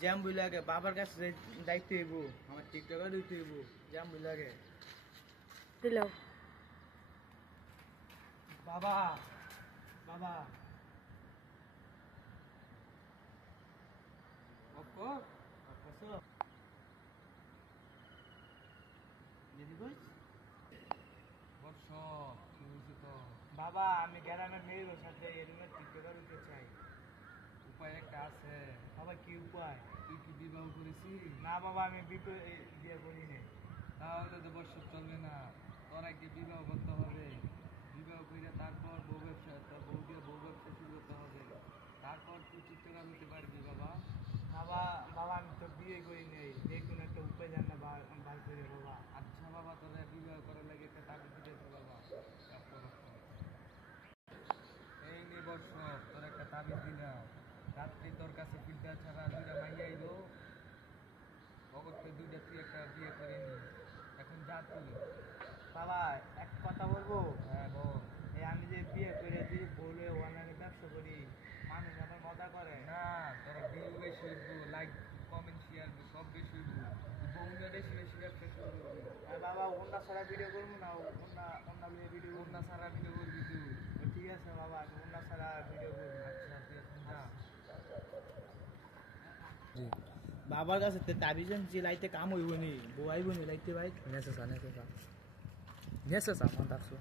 Jam বুইলাগে বাবার কাছে দায়িত্ব হইব আমার টিকটকার দিতে হইব জ্যাম বুইলাগে দিলো বাবা বাবা অকর অকসো দিদি কই বর্ষ কি হয়েছে তো? বাবা আমি গ্রামের মেয়ের সাথে এরকম টিকটকার দিতে চাই উপায় একটা আছে। বাবা কি উপায় তুই কি বিবাহ করেছিস? না বাবা আমি বিয়ে করি নাই তাহলে তো বর্ষ চলবে না, তোর আগে বিবাহ করতে হবে। বিবাহ করে তারপর বউ ব্যবসা, তোর বউ দিয়ে বউ ব্যবসা শুরু করতে হবে, তারপর তুই টিকটকার হতে পারবি বাবা। বাবা বাবা আমি তো বিয়ে করি নাই যে কোনো একটা উপায় জান না বার করে বাবা আচ্ছা বাবা, তোরা বিবাহ করার লাগে একটা তাবিজ দিতে বাবা। এই নে বর্ষ, তোর একটা তাবিজ দিলাম। রাত্রি তোর কাছে ফিল্টার ছাড়া দুইটা মাইয়া আইলো, অগত্যে দুইটা তুই একটা বিয়ে করে নি। এখন যা তুই। বাবা এক কথা বলবো হ্যাঁ বল। এই আমি যে বিয়ে করে যদি বলে অনলাইনে ব্যবসা করি মানুষ আমার মজা করে না, তোরা ভিউ বেশি হইব, লাইক কমেন্ট শেয়ার সব বেশি হইব, বউটা বেশি বেশি ব্যবসা শুরু করবি। আর বাবা অন্য ছাড়া ভিডিও করবো না অন্য ভিডিও করবো না সারা ভিডিও করবি তুই। ঠিক আছে বাবা আমি অন্য ছাড়া ভিডিও করবো আচ্ছা তুই এখন যা। বাবার কাছে তাবিজন যে লাইতে কাম হইব নি বউ আইব নি লাইতে ভাই নেসেসা নেসেসা নেসেসা মান্দারছো